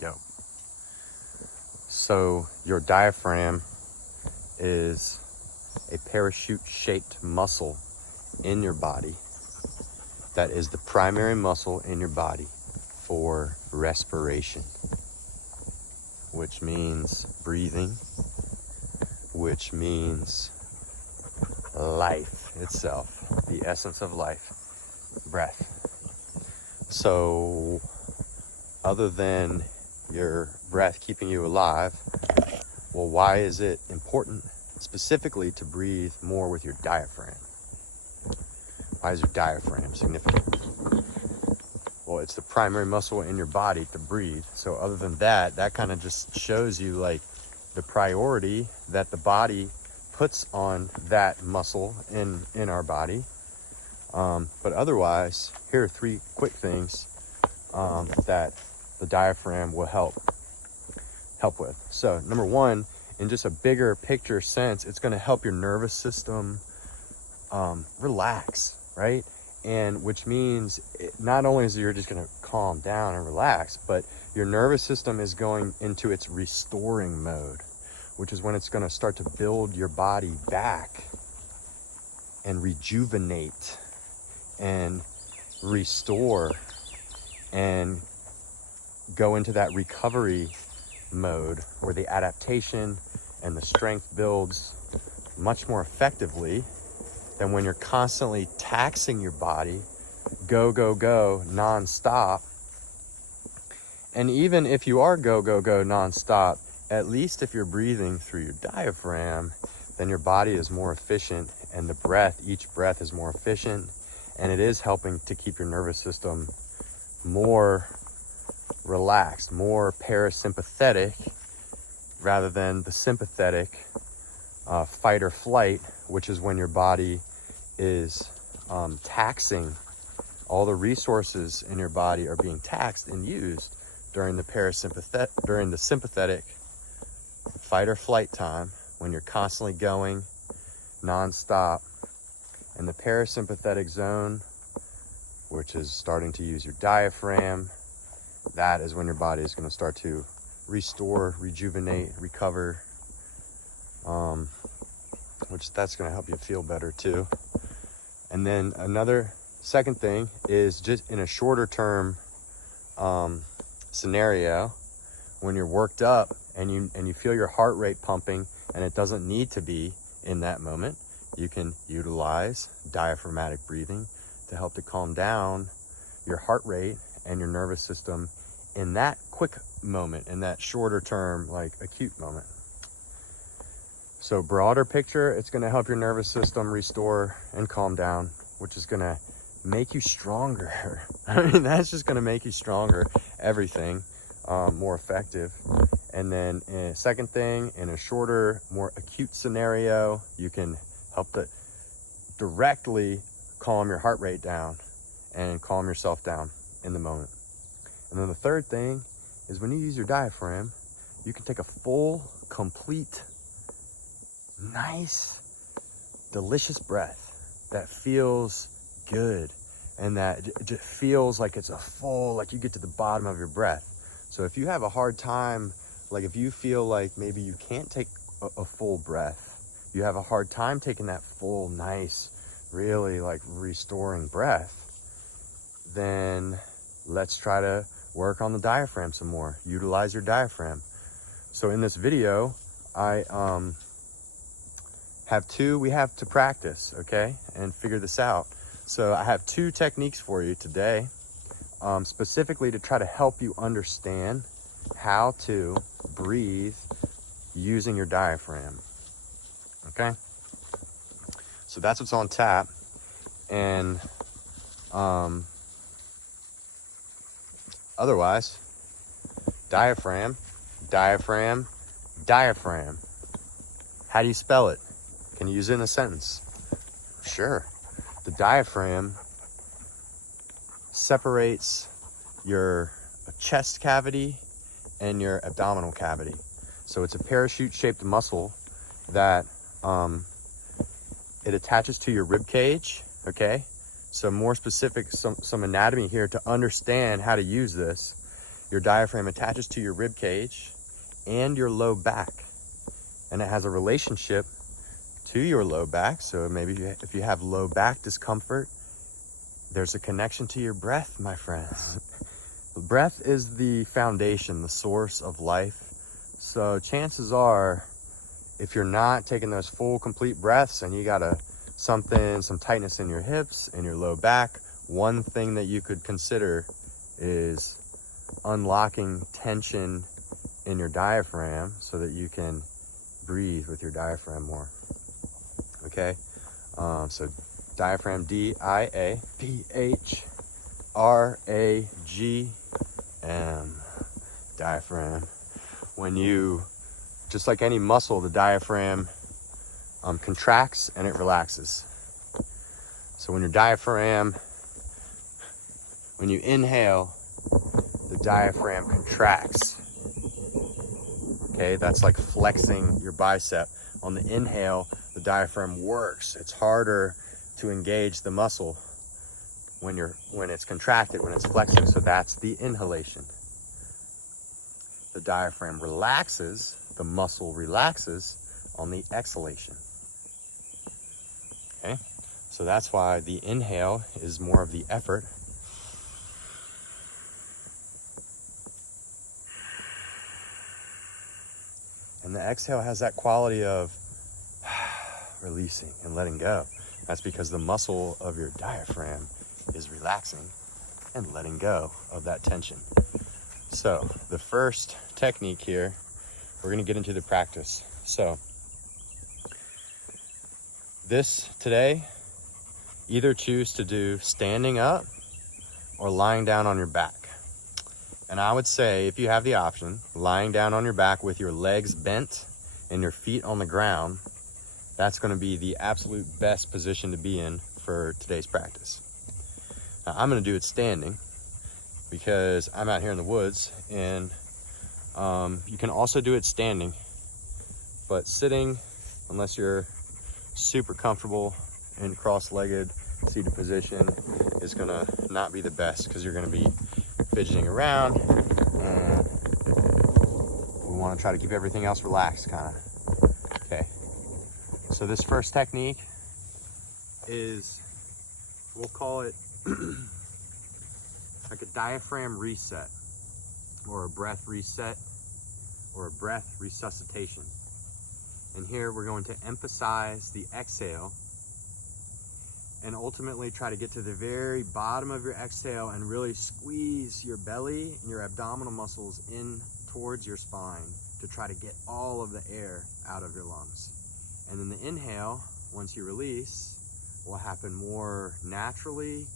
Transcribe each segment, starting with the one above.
Yo. So your diaphragm is a parachute-shaped muscle in your body that is the primary muscle in your body for respiration, which means breathing, which means life itself, the essence of life, breath. So other than your breath keeping you alive, well, why is it important specifically to breathe more with your diaphragm? Why is your diaphragm significant? Well, it's the primary muscle in your body to breathe. So other than that, that kind of just shows you like the priority that the body puts on that muscle in our body. But otherwise, here are 3 quick things that the diaphragm will help with. So number 1, in just a bigger picture sense, it's going to help your nervous system relax, right? And which means not only is you're just going to calm down and relax, but your nervous system is going into its restoring mode, which is when it's going to start to build your body back and rejuvenate and restore and go into that recovery mode where the adaptation and the strength builds much more effectively than when you're constantly taxing your body, go, nonstop. And even if you are go, nonstop, at least if you're breathing through your diaphragm, then your body is more efficient and the breath, each breath is more efficient, and it is helping to keep your nervous system more relaxed, more parasympathetic rather than the sympathetic fight or flight, which is when your body is taxing. All the resources in your body are being taxed and used during the sympathetic fight or flight time, when you're constantly going nonstop. And the parasympathetic zone, which is starting to use your diaphragm, that is when your body is going to start to restore, rejuvenate, recover, which that's going to help you feel better too. And then another second thing is just in a shorter term scenario, when you're worked up and you feel your heart rate pumping and it doesn't need to be in that moment, you can utilize diaphragmatic breathing to help to calm down your heart rate and your nervous system in that quick moment, in that shorter term, like acute moment. So broader picture, it's going to help your nervous system restore and calm down, which is going to make you stronger. I mean, that's just going to make you stronger, everything, more effective. And then second thing, in a shorter, more acute scenario, you can help to directly calm your heart rate down and calm yourself down in the moment. And then the third thing is when you use your diaphragm, you can take a full, complete, nice, delicious breath that feels good and that just feels like it's a full, like you get to the bottom of your breath. So if you have a hard time, like if you feel like maybe you can't take a full breath, you have a hard time taking that full, nice, really like restoring breath, then let's try to work on the diaphragm some more. Utilize your diaphragm. So in this video, I we have to practice, okay, and figure this out. So I have 2 techniques for you today, specifically to try to help you understand how to breathe using your diaphragm, okay? So that's what's on tap. And otherwise, diaphragm. How do you spell it? Can you use it in a sentence? Sure. The diaphragm separates your chest cavity and your abdominal cavity. So it's a parachute-shaped muscle that it attaches to your rib cage, okay? So more specific, some anatomy here to understand how to use this. Your diaphragm attaches to your rib cage and your low back, and it has a relationship to your low back. So maybe if you have low back discomfort, there's a connection to your breath, my friends. Breath is the foundation, the source of life. So chances are, if you're not taking those full, complete breaths and you got some tightness in your hips and your low back, one thing that you could consider is unlocking tension in your diaphragm so that you can breathe with your diaphragm more. Okay, so diaphragm, D-I-A-P-H-R-A-G-M, diaphragm. When you, just like any muscle, the diaphragm contracts and it relaxes. So when your diaphragm, when you inhale, the diaphragm contracts. Okay, that's like flexing your bicep. On the inhale, the diaphragm works. It's harder to engage the muscle when it's contracted, when it's flexing. So that's the inhalation. The diaphragm relaxes, the muscle relaxes on the exhalation. Okay, so that's why the inhale is more of the effort. And the exhale has that quality of releasing and letting go. That's because the muscle of your diaphragm is relaxing and letting go of that tension. So the first technique here, we're going to get into the practice. So this today, either choose to do standing up or lying down on your back. And I would say, if you have the option, lying down on your back with your legs bent and your feet on the ground, that's going to be the absolute best position to be in for today's practice. Now, I'm going to do it standing because I'm out here in the woods, and you can also do it standing, but sitting, unless you're super comfortable in cross-legged seated position, is going to not be the best because you're going to be fidgeting around. We want to try to keep everything else relaxed, kind of. Okay. So this first technique is, we'll call it like a diaphragm reset, or a breath reset, or a breath resuscitation. And here we're going to emphasize the exhale and ultimately try to get to the very bottom of your exhale and really squeeze your belly and your abdominal muscles in towards your spine to try to get all of the air out of your lungs. And then the inhale, once you release, will happen more naturally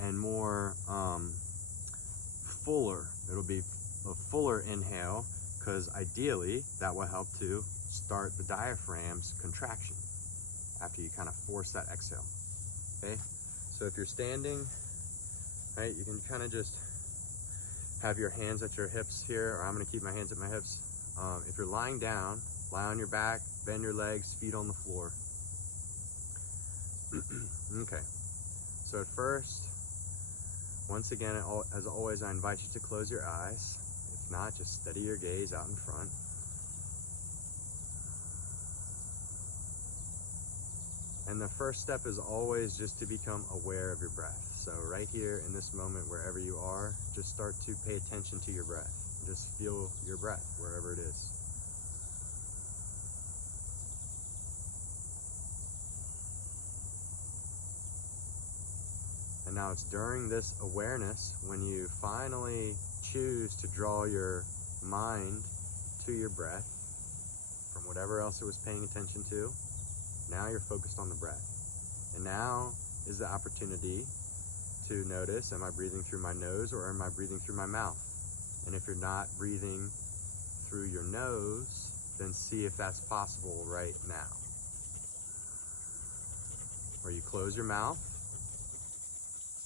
and more fuller. It'll be a fuller inhale, because ideally that will help to start the diaphragm's contraction after you kind of force that exhale. Okay, so if you're standing, right, you can kind of just have your hands at your hips here, or I'm going to keep my hands at my hips. If you're lying down, lie on your back, bend your legs, feet on the floor. Okay, so at first, once again, as always, I invite you to close your eyes. If not, just steady your gaze out in front. And the first step is always just to become aware of your breath. So right here in this moment, wherever you are, just start to pay attention to your breath. Just feel your breath wherever it is. And now it's during this awareness when you finally choose to draw your mind to your breath from whatever else it was paying attention to. Now you're focused on the breath. And now is the opportunity to notice, am I breathing through my nose or am I breathing through my mouth? And if you're not breathing through your nose, then see if that's possible right now. Or you close your mouth.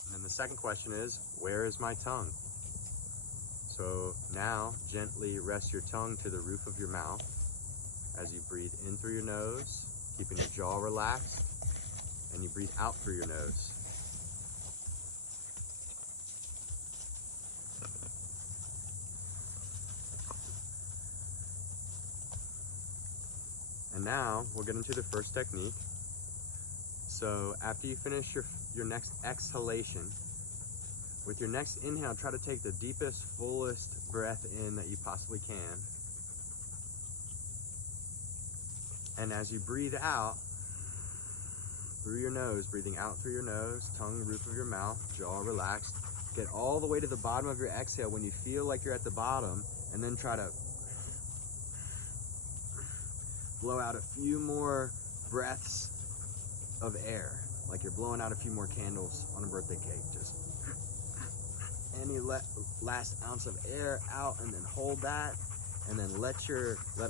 And then the second question is, where is my tongue? So now gently rest your tongue to the roof of your mouth as you breathe in through your nose, keeping your jaw relaxed, and you breathe out through your nose. And now we'll get into the first technique. So after you finish your next exhalation, with your next inhale, try to take the deepest, fullest breath in that you possibly can. And as you breathe out through your nose, breathing out through your nose, tongue, roof of your mouth, jaw relaxed, get all the way to the bottom of your exhale when you feel like you're at the bottom, and then try to blow out a few more breaths of air, like you're blowing out a few more candles on a birthday cake. Just any last ounce of air out, and then hold that, and then let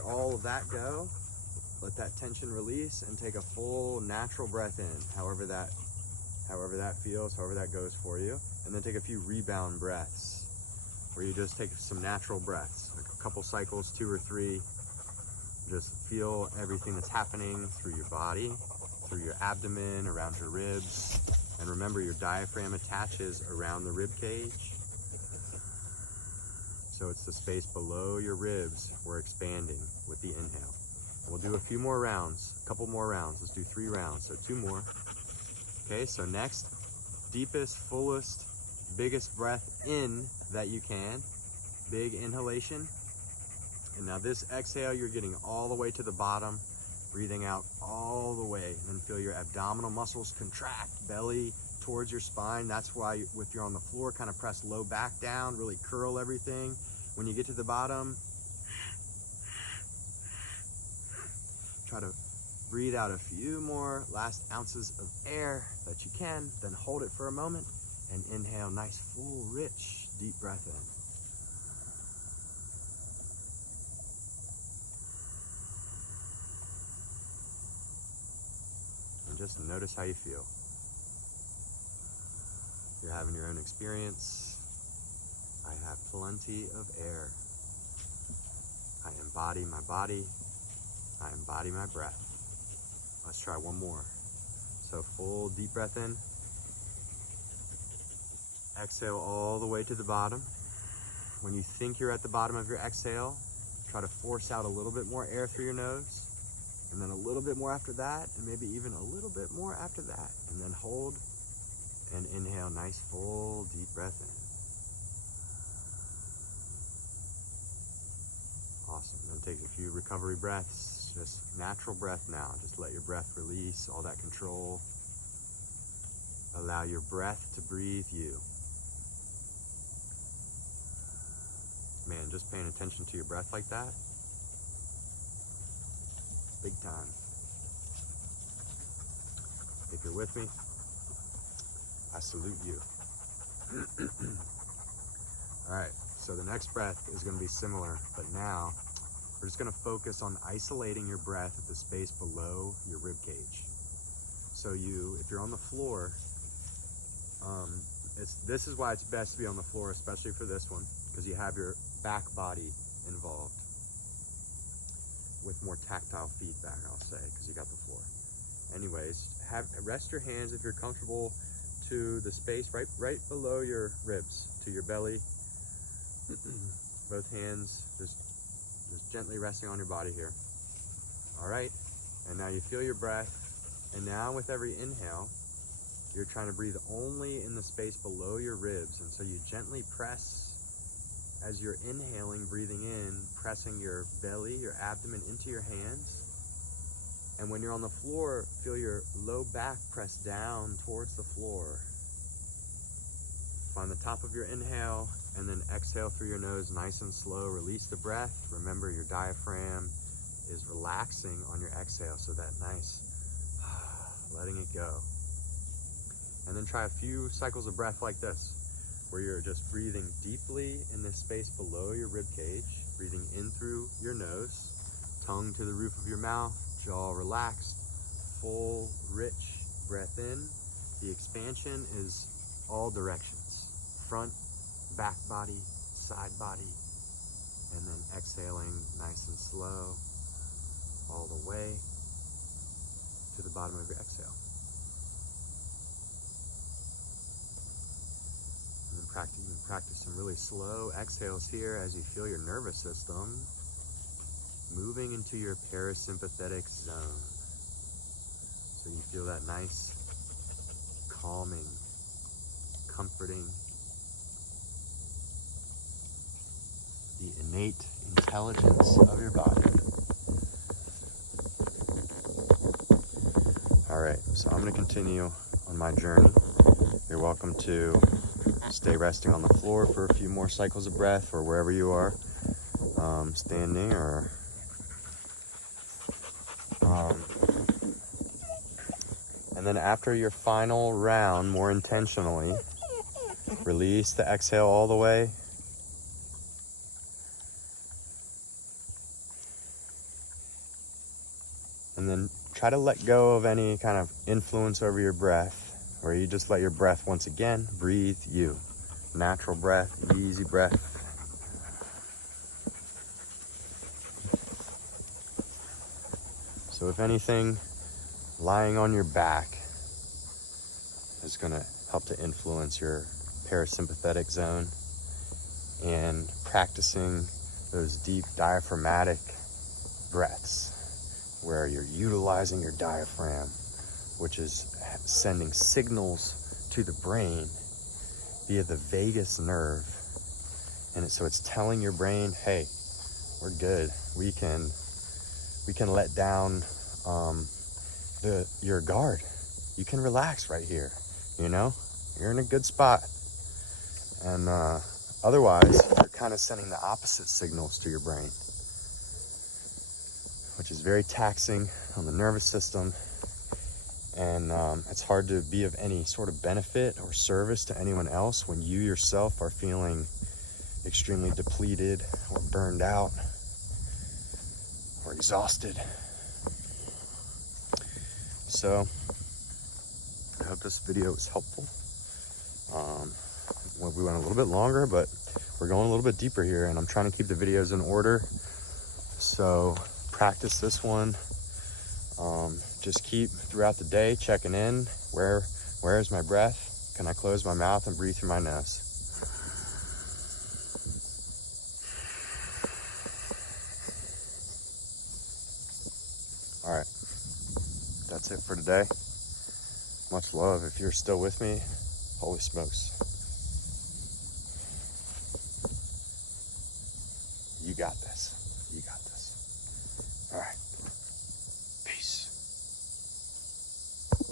all of that go. Let that tension release and take a full natural breath in, however that feels, however that goes for you. And then take a few rebound breaths where you just take some natural breaths, like a couple cycles, 2 or 3. Just feel everything that's happening through your body, through your abdomen, around your ribs. And remember, your diaphragm attaches around the rib cage. So it's the space below your ribs we're expanding with the inhale. We'll do a few more rounds, a couple more rounds. Let's do 3 rounds, so 2 more. Okay, so next, deepest, fullest, biggest breath in that you can. Big inhalation. And now this exhale, you're getting all the way to the bottom, breathing out all the way. And then feel your abdominal muscles contract, belly towards your spine. That's why if you're on the floor, kind of press low back down, really curl everything. When you get to the bottom, try to breathe out a few more last ounces of air that you can, then hold it for a moment and inhale, nice, full, rich, deep breath in. And just notice how you feel. You're having your own experience. I have plenty of air. I embody my body. I embody my breath. Let's try one more. So full deep breath in. Exhale all the way to the bottom. When you think you're at the bottom of your exhale, try to force out a little bit more air through your nose, and then a little bit more after that, and maybe even a little bit more after that. And then hold and inhale, nice full deep breath in. Awesome. Then take a few recovery breaths. Just natural breath now. Just let your breath release all that control. Allow your breath to breathe you. Man, just paying attention to your breath like that, big time. If you're with me, I salute you. All right, so the next breath is going to be similar, but now we're just going to focus on isolating your breath at the space below your rib cage. So if you're on the floor, this is why it's best to be on the floor, especially for this one, because you have your back body involved with more tactile feedback, I'll say, because you got the floor. Anyways, rest your hands, if you're comfortable, to the space right below your ribs, to your belly. Both hands just gently resting on your body here. All right, and now you feel your breath, and now with every inhale, you're trying to breathe only in the space below your ribs, and so you gently press as you're inhaling, breathing in, pressing your belly, your abdomen into your hands. And when you're on the floor, feel your low back press down towards the floor. Find the top of your inhale, and then exhale through your nose, nice and slow. Release the breath. Remember, your diaphragm is relaxing on your exhale, so that nice, letting it go. And then try a few cycles of breath like this, where you're just breathing deeply in the space below your rib cage, breathing in through your nose, tongue to the roof of your mouth, jaw relaxed, full, rich breath in. The expansion is all directions, front, back body, side body, and then exhaling nice and slow all the way to the bottom of your exhale. And then practice some really slow exhales here as you feel your nervous system moving into your parasympathetic zone. So you feel that nice, calming, comforting, the innate intelligence of your body. All right, so I'm going to continue on my journey. You're welcome to stay resting on the floor for a few more cycles of breath, or wherever you are, standing or and then after your final round, more intentionally, release the exhale all the way. And then try to let go of any kind of influence over your breath, where you just let your breath once again breathe you. Natural breath, easy breath. So if anything, lying on your back is going to help to influence your parasympathetic zone, and practicing those deep diaphragmatic breaths where you're utilizing your diaphragm, which is sending signals to the brain via the vagus nerve. And so it's telling your brain, hey, we're good. We can let down your guard. You can relax right here. You know, you're in a good spot. And otherwise, you're kind of sending the opposite signals to your brain, which is very taxing on the nervous system. And it's hard to be of any sort of benefit or service to anyone else when you yourself are feeling extremely depleted or burned out or exhausted. So I hope this video was helpful. We went a little bit longer, but we're going a little bit deeper here, and I'm trying to keep the videos in order. So practice this one. Just keep throughout the day checking in. Where is my breath? Can I close my mouth and breathe through my nose? All right, that's it for today. Much love. If you're still with me, holy smokes. You got this.